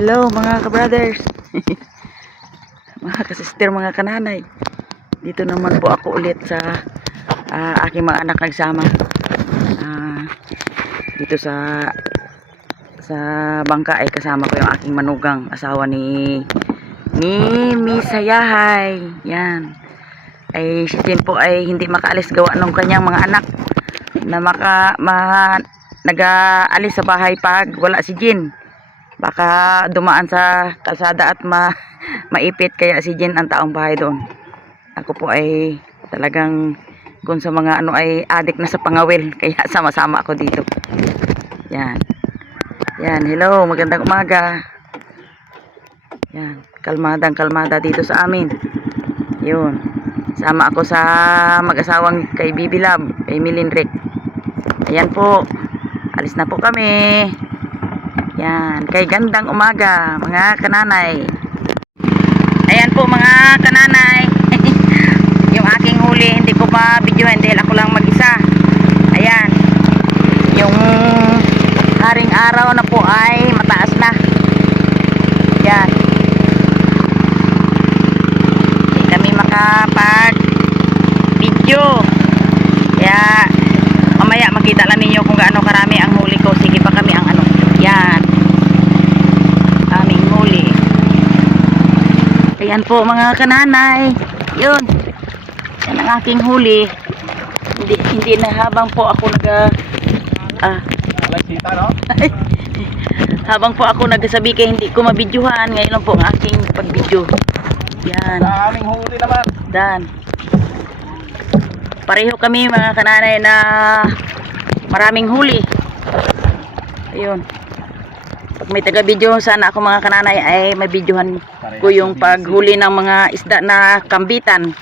Hello mga ka-brothers, mga ka-sister, mga kananay. Dito naman po ako ulit sa aking mga anak nagsama. Dito sa bangka ay kasama ko yung aking manugang, asawa ni Misayahay. Yan. Ay si Jen po ay hindi makaalis gawa ng kanyang mga anak na nag-aalis sa bahay pag wala si Jen. Baka dumaan sa kalsada at maipit, kaya si Jen ang taong bahay doon. Ako po ay talagang kung sa mga ano ay adik na sa pangawil, kaya sama-sama ako dito. Yan. Yan, hello, magandang umaga. Yan, kalmada dito sa amin. Yun. Sama ako sa mag-asawang kay Bibi Love, kay Milindrick. Ayan po. Alis na po kami. Yan, kay gandang umaga, mga kananay. Ayan po mga kananay. Yung aking huli, hindi ko pa videohan dahil ako lang mag-isa. Ayan. Yung haring araw na po ay mataas na. Yan. Hindi kami makapag-video. Kaya mamaya makita lang ninyo kung gaano karami ang huli ko. Sige pa kami ang ano. Yan. Aming huli. Ayan po mga kananay. Yun. Yan ang aking huli. Hindi na habang po ako habang po ako nagsasabi kay hindi ko mabidyuhan. Ngayon lang po ang aking pagbidyo. Yan. Aming huli naman. Dan. Pareho kami mga kananay na maraming huli. Ayun. Pag may taga-video sana ako mga kananay ay mabidyohan ko yung paghuli ng mga isda na kambitan.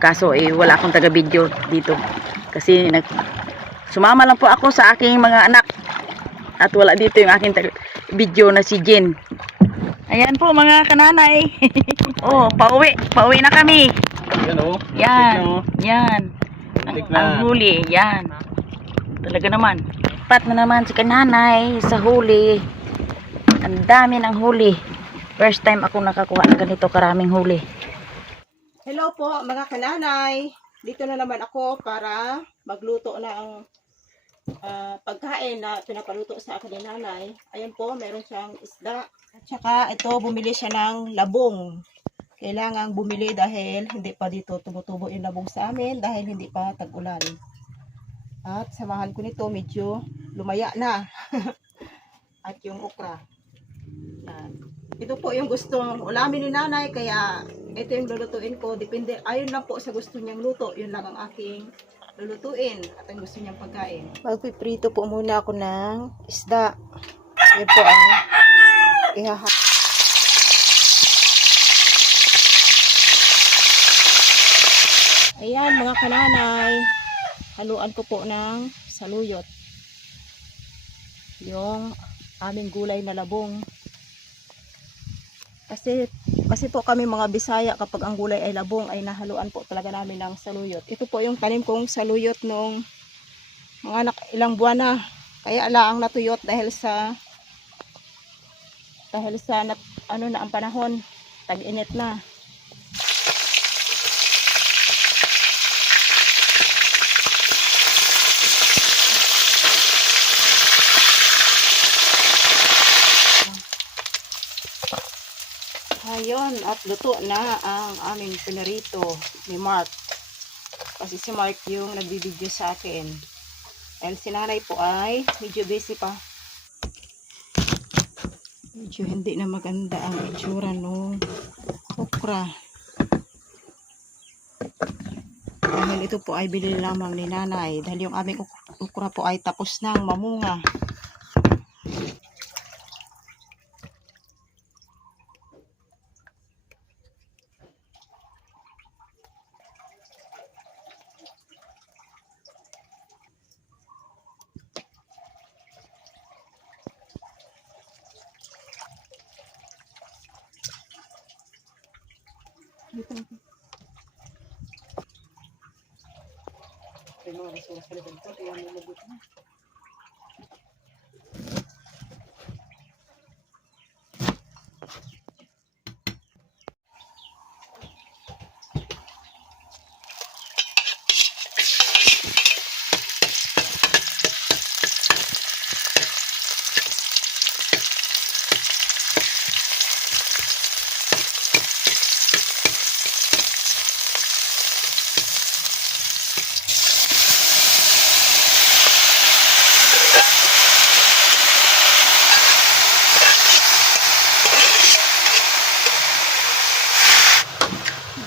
Kaso wala akong taga-video dito. Kasi sumama lang po ako sa aking mga anak. At wala dito yung aking taga-video na si Jen. Ayan po mga kananay. Oh, pauwi na kami. Yan o. Yan. Yan. Ang huli. Yan. Talaga naman. Pat na naman si kananay sa huli. Ang dami ng huli. First time ako nakakuha ng ganito karaming huli. Hello po mga kananay. Dito na naman ako para magluto ng pagkain na pinapaluto sa akin ni nanay. Ayan po, meron siyang isda. At saka ito, bumili siya ng labong. Kailangang bumili dahil hindi pa dito tumutubo yung labong sa amin dahil hindi pa tag-ulan. At samahan ko nito, medyo lumaya na. At yung okra. Yan. Ito po yung gustong ulamin ni nanay, kaya ito yung lulutuin ko. Depende, ayun lang po sa gusto niyang luto. Yun lang ang aking lulutuin at ang gusto niyang pagkain. Magpiprito po muna ako ng isda. Yan po ang Ayan mga kananay. Haluan ko po ng saluyot yung aming gulay na labong. Kasi po kami mga Bisaya, kapag ang gulay ay labong ay nahaluan po talaga namin ng saluyot. Ito po yung tanim kong saluyot nung mga ilang buwan na. Kaya alaang natuyot dahil sa ano na ang panahon, tag-init na. Ayun, at luto na ang aming pinarito ni Mark. Kasi si Mark yung nagbibideo sa akin. And si nanay po ay medyo busy pa. Medyo hindi na maganda ang itsura ng okra. Dahil ito po ay bili lamang ni nanay. Dahil yung aming okra po ay tapos nang mamunga. May mga basura sa labang ito, kaya may lagot na.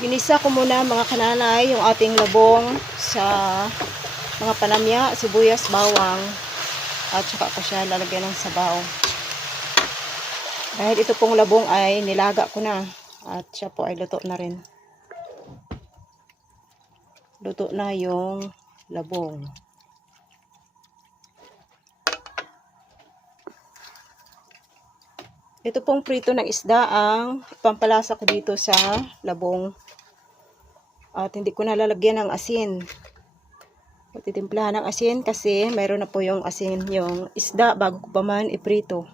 Ginisa ko muna mga kananay yung ating labong sa mga panamya, sibuyas, bawang at saka ko siya lalagyan ng sabaw. Dahil ito pong labong ay nilaga ko na at siya po ay luto na rin. Luto na yung labong. Ito pong prito ng isda ang pampalasa ko dito sa labong. At hindi ko nalalagyan ng asin. Titimplahan ng asin kasi mayroon na po yung asin yung isda bago ko pa man iprito.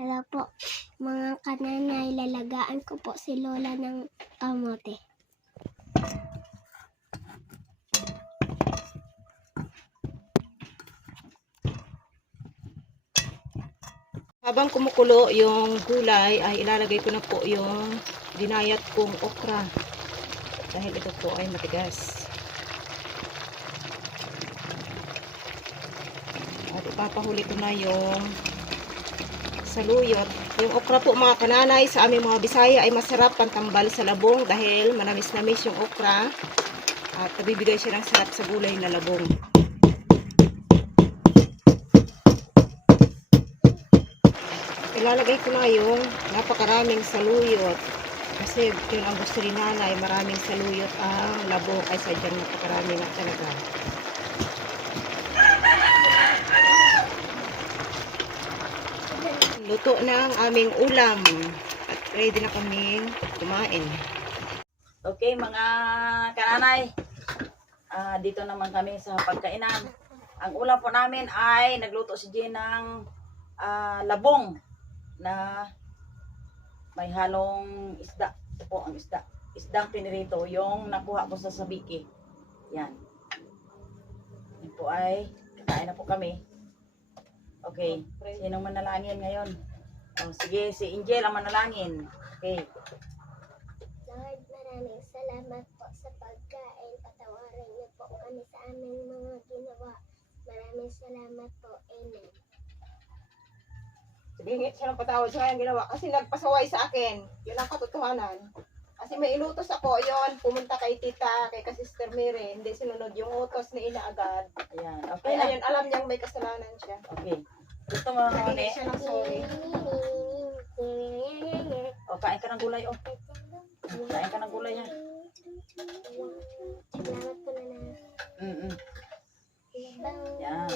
Hello po, mga kananay, lalagaan ko po si Lola ng kamote. Habang kumukulo yung gulay ay ilalagay ko na po yung dinayat kong okra. Dahil ito po ay matigas. At ipapahuli ko na yung saluyot. Yung okra po mga kananay sa aming mga Bisaya ay masarap pantambal sa labong dahil manamis-namis yung okra. At nabibigay siya ng sarap sa gulay na labong. Ilalagay ko na yung napakaraming saluyot. Kasi yun ang gusto ni nanay, maraming saluyot ang labong ay sadyang napakarami na talaga. Luto na ang aming ulam at ready na kaming kumain. Okay, mga kananay. Dito naman kami sa pagkainan. Ang ulam po namin ay nagluto si Jen ng labong na may halong isda. Ito po ang isda. Isdang pinirito, yung nakuha ko sa sabiki. Yan. Yan po ay kakain na po kami. Okay. Sinong manalangin ngayon? Sige, si Angel ang manalangin. Okay. Lord, maraming salamat po sa pagkain. Patawarin niyo po kami sa aming mga ginawa. Maraming salamat po. Amen. Sabihin siya ng patawad sa kanyang ginawa kasi nagpasaway sa akin. Yun ang katotohanan. Kasi may inutos ako, yon pumunta kay tita, kay ka-sister Mary, hindi sinunod yung utos ni ina agad. Ayan. Okay Kaya na. ayun, alam niyang may kasalanan siya. Okay. Gusto mo Hindi ulit? siya ng sorry. O, kain ka ng gulay. O, kain ka ng gulay yan. Salamat po na. Yan.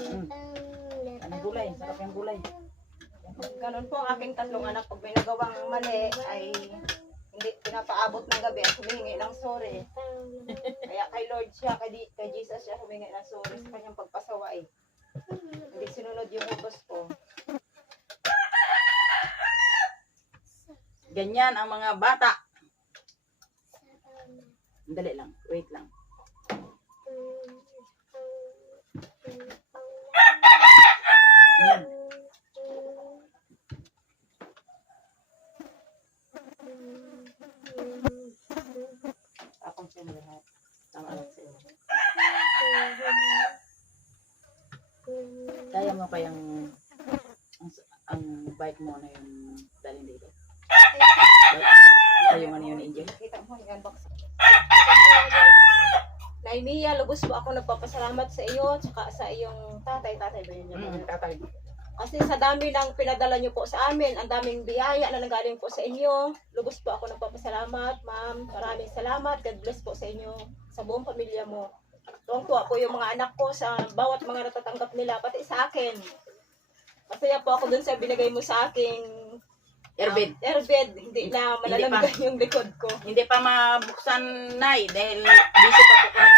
Kain ng gulay. Sarap yung gulay. Ganun po ang aking tatlong anak. Pag may nagawang mali, ay hindi pinapaabot ng gabi at humingi ng sorry. Kaya kay Lord siya, kay Jesus siya humingi ng sorry sa kanyang pagpasaway. Hindi sinunod yung utos ko. Ganyan ang mga bata. Dali lang. Wait lang. Akong siya lahat. Tama lang sa inyo. Kaya mo pa yung ang bike mo na yung dalhin dito. Kaya yung ano yun, Angel? Kita mo yung unbox. Naimiya, lubos po ako nagpapasalamat sa iyo tsaka sa iyong tatay ba yun yung Tatay. Kasi sa dami ng pinadala niyo po sa amin, ang daming biyaya na nanggaling po sa inyo. Lubos po ako nagpapasalamat, ma'am. Maraming salamat. God bless po sa inyo, sa buong pamilya mo. Tuwang-tuwa po yung mga anak ko sa bawat mga natatanggap nila, pati sa akin. Masaya po ako dun sa binigay mo sa aking Airbed. Airbed, hindi na malalamigan yung likod ko. Hindi pa mabuksan, Nay, dahil busy pa po kami.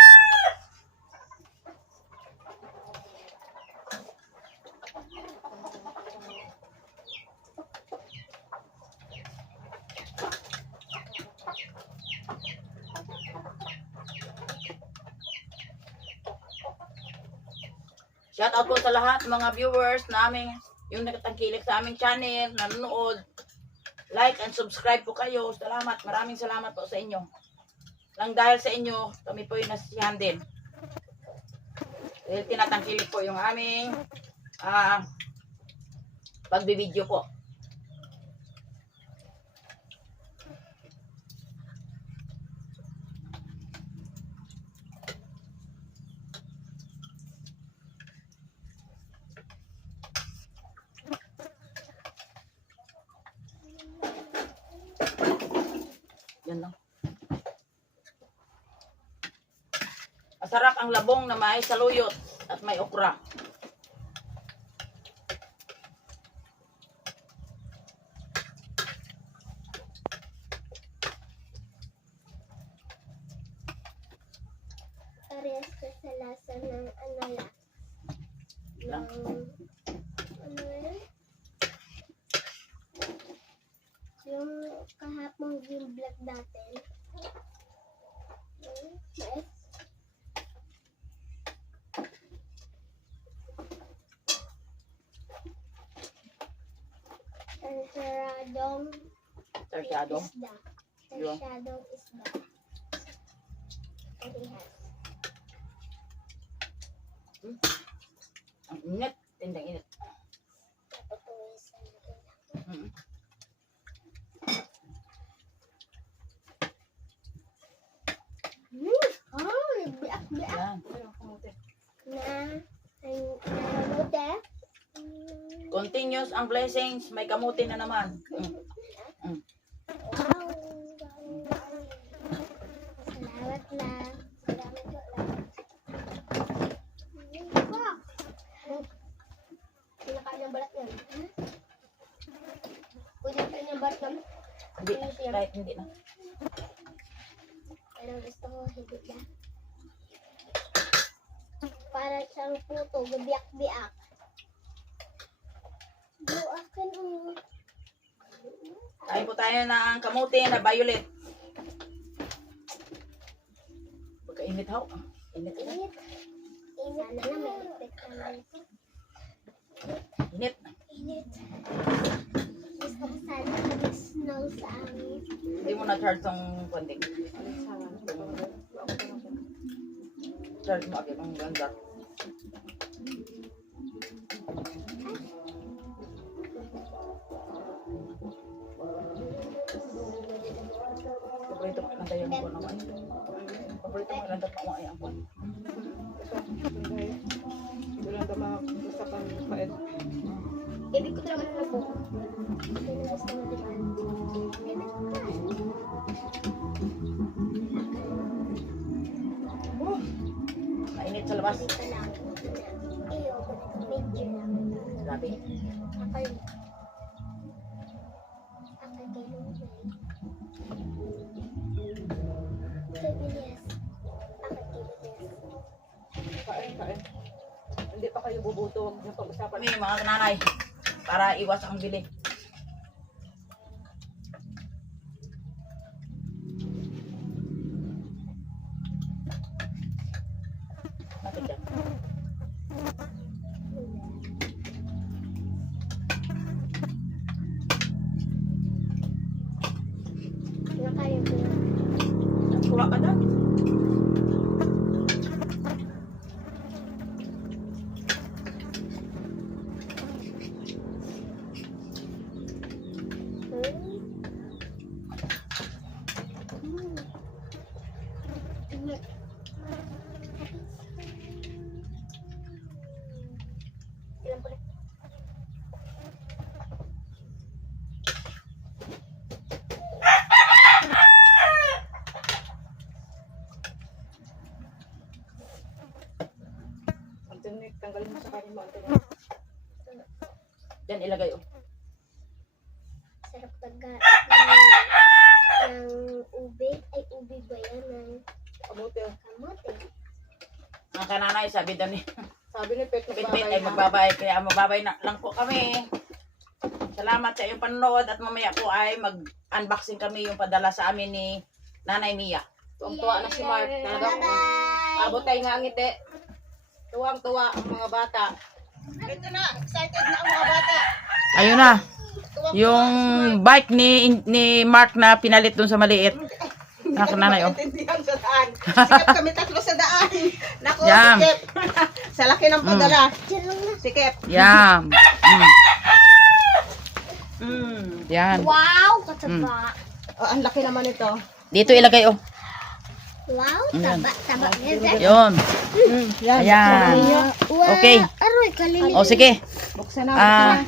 Shout out po sa lahat mga viewers namin, yung nakatangkilik sa aming channel, nanonood. Like and subscribe po kayo. Salamat. Maraming salamat po sa inyo. Lang dahil sa inyo, kami po yung nasisihan din. Dahil tinatangkilik po yung aming pagbibideo po. Yan lang. Masarap ang labong na may saluyot at may okra. Parehas ko sa lasa ng ano lang. Lang. Ano yun? Yung kahapon yung vlog natin. Mais. Sarsyadong Sarsyadong. isda. Yun. Sarsyadong isda. Parehas. Ang init. Tindang init. Papawisan natin. Mm. Biak-biak Yan. na namuti. Continuous ang blessings. May kamuti na naman. Mm. Wow. Salamat lang. Salamat po lang. Pinakain ng balat yan. Pwede kain ng balat namin. Hindi. Right, hindi na. Pero gusto ko hindi na. Para siyang puto, gabiyak-biak. Buakan o. Kain po tayo ng kamuti na violet. Pagka-init ho. Init na. Init. Init na may ipit naman. Init. Init. Gusto ko sana mag-snow sa amin. Hindi mo na-charge tong konting. Charge mo agad ang ganda. Paborito ko lang tayo ang buwan naman. Paborito ko lang tayo ang buwan. Hindi lang ito makakita pang mait. Ibig ko naman na po. Hindi na gusto mo diba? Mainit sa labas. Dito lang. Iyo, medyo lang. Grabe. Akal. Akal kay Lumay. Kay Bilis. Akal kay Bilis. Kain. Hindi pa kayo bubuto. Huwag niyo pag-usapan. Kami mga nanay, para iwas ang bili. Bakit yan? Nakaya ko lang. Kuha ka na. Ilan po na? Antoinette, tanggalin mo sa kanin mo. Yan ilagay oh. Sarap. kamote. Kamote. Ang kananay, sabi daw ni Sabi ni Pet, Pitpit ay magbabay. Kaya magbabay na lang po kami. Salamat sa iyong panonood at mamaya po ay mag-unboxing kami yung padala sa amin ni Nanay Mia. Tuwang-tuwa na si Mark. Talagang Bye-bye. abotay nga ang ngiti. Tuwang-tuwa ang mga bata. Ito na, excited na ang mga bata. Ayun na. Yung bike ni Mark na pinalit dun sa maliit. Nak nanay oh. Intindihan sa daan. Sikip kami tatlo sa daan. Naku, Yum. sikip. Sa laki ng padala. Sikip. Yan. Yan. Wow, kataba. Oh, ang laki naman ito. Dito ilagay oh. Wow, Ayan. taba. Ganyan. Yun. Yan. Ayan. Wow. Okay. Aroy, kalili. O sige. Buksan na. Ah,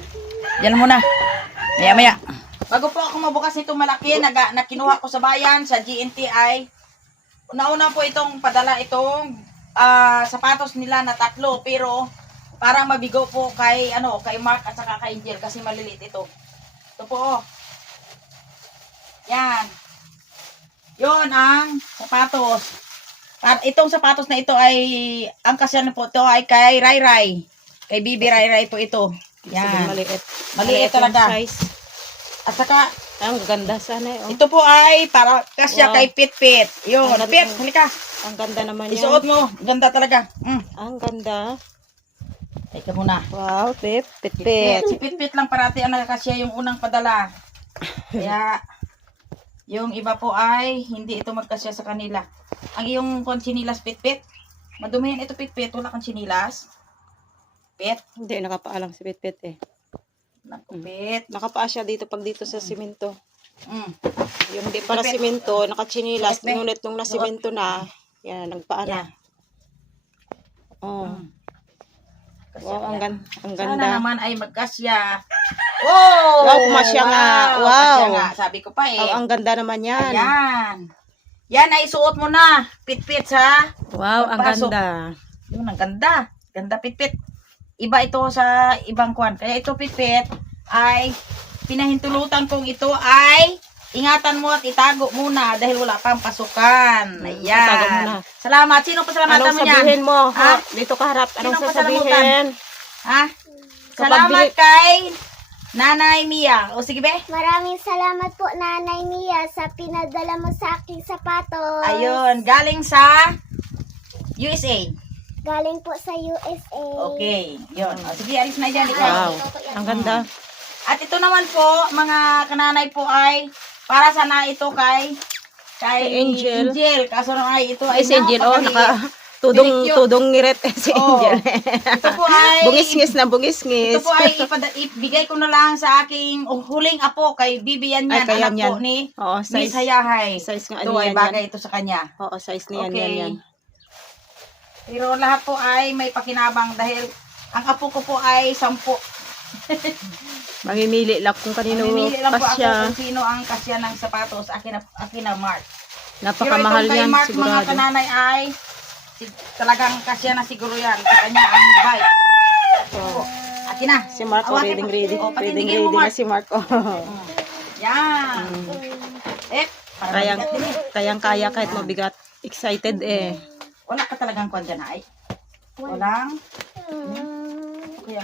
yan muna. Maya. Bago po ako mabukas nitong malaki na kinuha ko sa bayan, sa GNTI, una-una po itong padala itong sapatos nila na 3, pero parang mabigo po kay Mark at saka kay Angel kasi maliliit ito. Ito po. Oh. Yan. Yon ang sapatos. At itong sapatos na ito ay ang kasyan po ito ay kay Rai. Kay Bibi Rai po ito. Yan. Maliit. Maliit talaga. Size. At saka Ang ganda sana eh. Oh. ito po ay para kasya Wow. kay Pitpit. Yun, Ang ganda- Pit, halika. Ang ganda naman yan. Isuot mo. Ganda talaga. Ang ganda. Teka muna. Wow, Pip. Pitpit. Si Pitpit lang parati ang nakakasya yung unang padala. Kaya, yung iba po ay hindi ito magkasya sa kanila. Ang iyong chinilas, Pitpit. Madumihan ito, Pitpit. Wala kang chinilas. Pit. Hindi, nakapaalang si Pit eh. Naku, Pit. Nakapaa siya dito pag dito sa simento. Mm. Yung hindi para simento, nakachinilas. Pit. Ngunit nung nasimento na, yan, nagpaa na. Yan. Oh. Kasya Wow, ang, yan. ang Sana ganda. naman ay magkasya. Oh! Wow, pumasya nga. Wow. Kasya nga. Sabi ko pa eh. Oh, ang ganda naman yan. Ayan. Yan ay suot mo na. Pitpit sa. Wow, ang Pagpasok. ganda. Yun, ang ganda. Ganda Pitpit. Iba ito sa ibang kwan. Kaya ito Pitpit ay pinahintulutan kong ito ay ingatan mo at itago muna dahil wala pang pasukan. Itago Ayan. muna. Salamat. Sino pasalamatan Anong mo niyan? sabihin mo? Ha? Dito ka harap. Anong Sino sasabihin? Ha? Kapag Salamat bili- kay Nanay Mia. O sige be. Maraming salamat po, Nanay Mia, sa pinadala mo sa aking sapatos. Ayun. Galing sa USA. Galing po sa USA. Okay. Yun. O, sige, alis na dyan. Ikaw. Wow, ang ganda. At ito naman po, mga kananay po ay para sana ito kay Kay Angel. Kaso na ay ito Ay, ay si Angel, oh, napakaliit. Bilikyo. tudong ngirit si Oo. Angel. Ito po ay Bungis-ngis na bungis-ngis. ito po ay ibigay ko na lang sa aking huling apo kay Bibian Ay, yan, kaya anak po yan. ni Oo, Miss size. Hayahay. Size nga Ito niyan ay yan. bagay ito sa kanya. Oo, size niyan Okay. yan. Pero lahat po ay may pakinabang dahil ang apo ko po ay 10. Mamimili lang kung kanino Mamimili lang po ako kasya. kung sino ang kasya ng sapatos. Akin na Mark. Napakamahal Pero itong kay yan, Mark, mga sigurado. kananay ay talagang kasya na siguro yan. Sa kanya ang bike. Oo. Akin na. Si Mark, oh, Awakin mo. ready. Oh, Ready patindigin mo, na Mark. si Mark. Oh. Yan. Para Kayang, mabigat din eh. kayang-kaya kahit mabigat. Excited eh. Wala ka talagang kwan dyan ay. Walang. Kaya,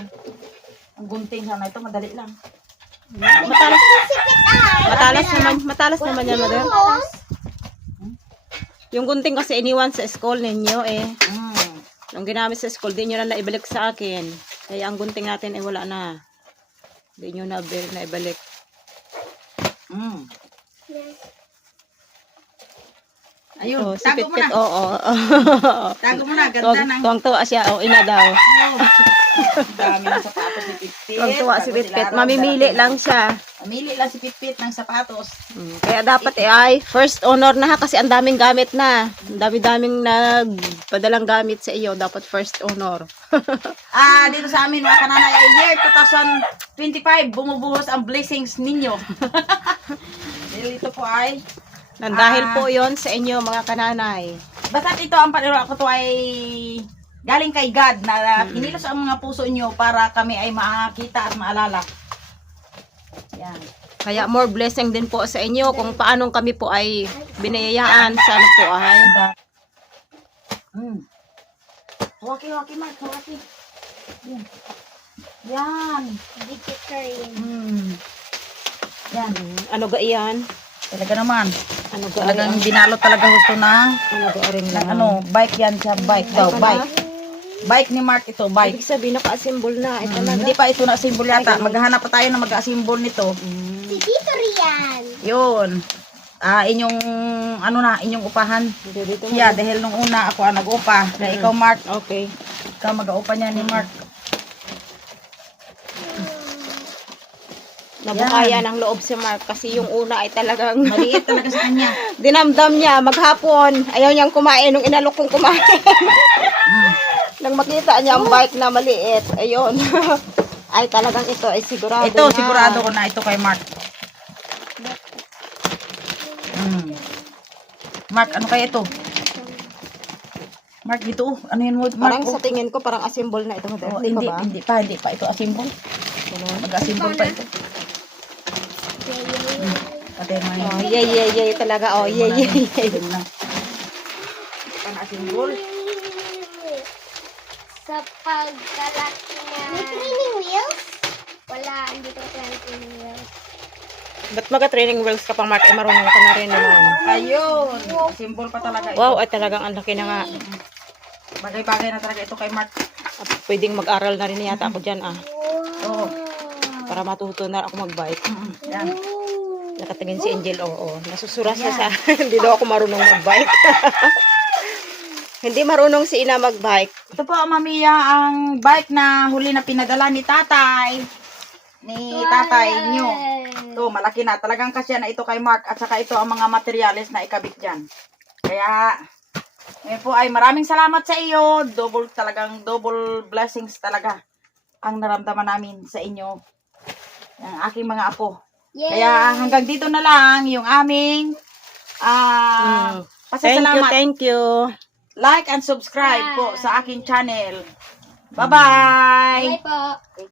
ang gunting sana ito, madali lang. Matalas naman yan, mother. Yung gunting kasi iniwan sa school ninyo eh. Nung ginamit sa school, di nyo na naibalik sa akin. Kaya ang gunting natin ay wala na. Di nyo na ibalik. Ayun, Oh, si tago mo Pitpit, na. oo. Tago mo na, ganda ng... Tuwang-tuwa siya, oh, ina daw. Dami ng sapatos si Pitpit. Tuwang-tuwa si Bago Pitpit. sila araw, Mamimili darating. lang siya. Mamili lang si Pitpit ng sapatos. Kaya dapat ay first honor na ha kasi ang daming gamit na. Ang dami-daming nagpadalang gamit sa iyo. Dapat first honor. Dito sa amin, mga kananay, ay year 2025, bumubuhos ang blessings ninyo. Dahil ito po ay, Dahil po yon sa inyo mga kananay. basta ito ang paniro ako to ay galing kay God na pinilos ang mga puso nyo para kami ay makita at maalala. Yan. Kaya more blessing din po sa inyo kung paanong kami po ay binayayaan. Sana po ay Hawaki, Mark. Hawaki. Yan. Yan. Dikit ka rin. Yan. Ano ga iyan? Talaga naman. Ano ga Talagang binalot talaga gusto ng Ano ga rin ng lang? ano, bike yan siya. Bike daw, bike. Bike ni Mark ito, bike. Ibig sabihin naka-assemble na. Ay talaga. Hindi pa ito na symbol yata. Maghahanap pa tayo na mag-symbol nito. Si Tito Rian. Yun. Inyong ano na, inyong upahan. Dito mo. Yeah, dahil nung una ako ang nag-upa. Kaya ikaw Mark, Okay. ikaw mag-upa niya ni Mark. Nabukaya ng loob si Mark kasi yung una ay talagang Maliit talaga sa kanya. dinamdam niya maghapon. Ayaw niyang kumain nung inalok kong kumain. Nang makita niya ang bike na maliit. Ayun. Ay talagang ito ay sigurado Ito, na. sigurado ko na ito kay Mark. Mark, ano kaya ito? Mark, dito. Ano yun mo? Parang Mark, sa tingin ko parang assemble na ito. oh, Hindi hindi pa ba? hindi pa ito asimbol. Ganun. Mag-asimbol pa ito. Pati may Oh, yay talaga. Oh, yay. Yun lang. Pa na asimbol. Sa pagkalaki niya. May training wheels? Wala, hindi ko training wheels. Ba't maga-training wheels ka pang Mark? Ay marunong ka na rin naman. Ayun. Asimbol pa talaga ito. Wow, ay talagang ang laki na nga. Bagay-bagay na talaga ito kay Mark. Pwedeng mag-aral na rin yata ako dyan Oo. para matuto na ako mag-bike. Yan. Nakatingin si Angel, oo. Nasusura siya sa hindi daw ako marunong mag-bike. Hindi marunong si Ina mag-bike. Ito po, Mamiya, ang bike na huli na pinadala ni tatay. Ni tatay nyo. Ito, malaki na. Talagang kasya na ito kay Mark. At saka ito ang mga materyales na ikabit dyan. Kaya, ngayon po ay maraming salamat sa iyo. Double blessings talaga ang naramdaman namin sa inyo. Ang aking mga apo. Yay! Kaya hanggang dito na lang yung aming pasasalamat. Thank you. Like and subscribe po sa aking channel. Bye-bye! Bye po.